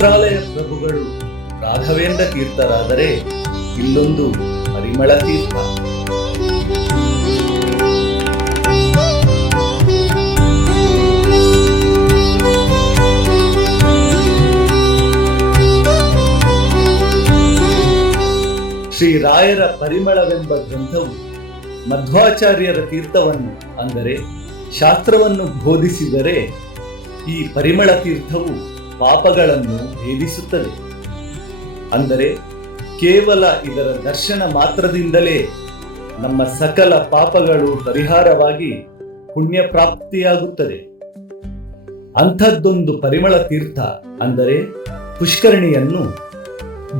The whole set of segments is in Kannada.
ಮಂತ್ರಾಲಯ ಪ್ರಭುಗಳು ರಾಘವೇಂದ್ರ ತೀರ್ಥರಾದರೆ ಇಲ್ಲೊಂದು ಪರಿಮಳ ತೀರ್ಥ. ಶ್ರೀ ರಾಯರ ಪರಿಮಳವೆಂಬ ಗ್ರಂಥವು ಮಧ್ವಾಚಾರ್ಯರ ತೀರ್ಥವನ್ನು, ಅಂದರೆ ಶಾಸ್ತ್ರವನ್ನು ಬೋಧಿಸಿದರೆ ಈ ಪರಿಮಳ ತೀರ್ಥವು ಪಾಪಗಳನ್ನು ಭೇದಿಸುತ್ತದೆ. ಅಂದರೆ ಕೇವಲ ಇದರ ದರ್ಶನ ಮಾತ್ರದಿಂದಲೇ ನಮ್ಮ ಸಕಲ ಪಾಪಗಳು ಪರಿಹಾರವಾಗಿ ಪುಣ್ಯ ಪ್ರಾಪ್ತಿಯಾಗುತ್ತದೆ ಅಂಥದ್ದೊಂದು ಪರಿಮಳ ತೀರ್ಥ ಅಂದರೆ ಪುಷ್ಕರಣಿಯನ್ನು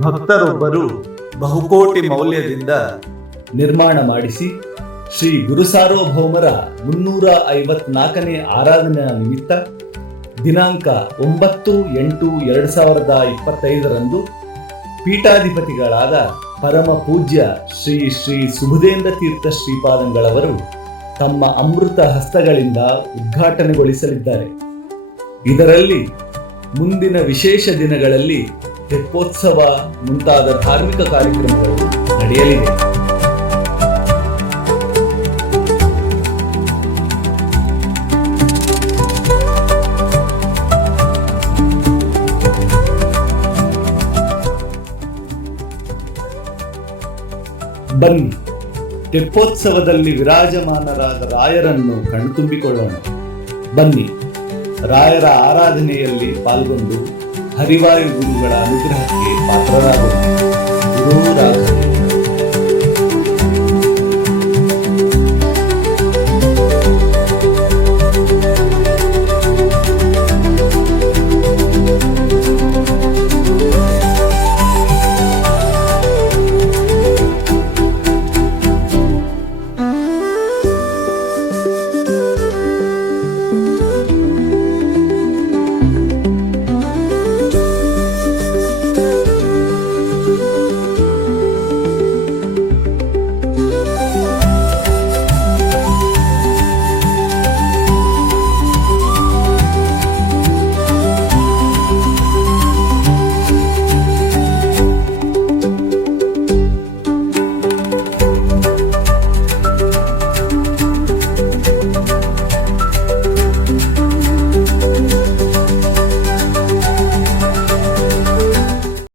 ಭಕ್ತರೊಬ್ಬರು ಬಹುಕೋಟಿ ಮೌಲ್ಯದಿಂದ ನಿರ್ಮಾಣ ಮಾಡಿಸಿ ಶ್ರೀ ಗುರು ಸಾರ್ವಭೌಮರ ಮುನ್ನೂರ ಐವತ್ನಾಲ್ಕನೇ ಆರಾಧನೆಯ ನಿಮಿತ್ತ ದಿನಾಂಕ ಒಂಬತ್ತು ಎಂಟು ಎರಡು ಸಾವಿರದ ಇಪ್ಪತ್ತೈದರಂದು ಪೀಠಾಧಿಪತಿಗಳಾದ ಪರಮ ಪೂಜ್ಯ ಶ್ರೀ ಶ್ರೀ ಸುಬುಧೇಂದ್ರ ತೀರ್ಥ ಶ್ರೀಪಾದಂಗಳವರು ತಮ್ಮ ಅಮೃತ ಹಸ್ತಗಳಿಂದ ಉದ್ಘಾಟನೆಗೊಳಿಸಲಿದ್ದಾರೆ. ಇದರಲ್ಲಿ ಮುಂದಿನ ವಿಶೇಷ ದಿನಗಳಲ್ಲಿ ತೆಪ್ಪೋತ್ಸವ ಮುಂತಾದ ಧಾರ್ಮಿಕ ಕಾರ್ಯಕ್ರಮಗಳು ನಡೆಯಲಿವೆ. ಬನ್ನಿ. ತೆಪ್ಪೋತ್ಸವದಲ್ಲಿ ವಿರಾಜಮಾನರಾದ ರಾಯರನ್ನು ಕಣ್ತುಂಬಿಕೊಳ್ಳೋಣ. ಬನ್ನಿ. ರಾಯರ ಆರಾಧನೆಯಲ್ಲಿ ಪಾಲ್ಗೊಂಡು ಹರಿವಾಯು ಗುರುಗಳ ಅನುಗ್ರಹಕ್ಕೆ ಪಾತ್ರರಾಗೋಣ.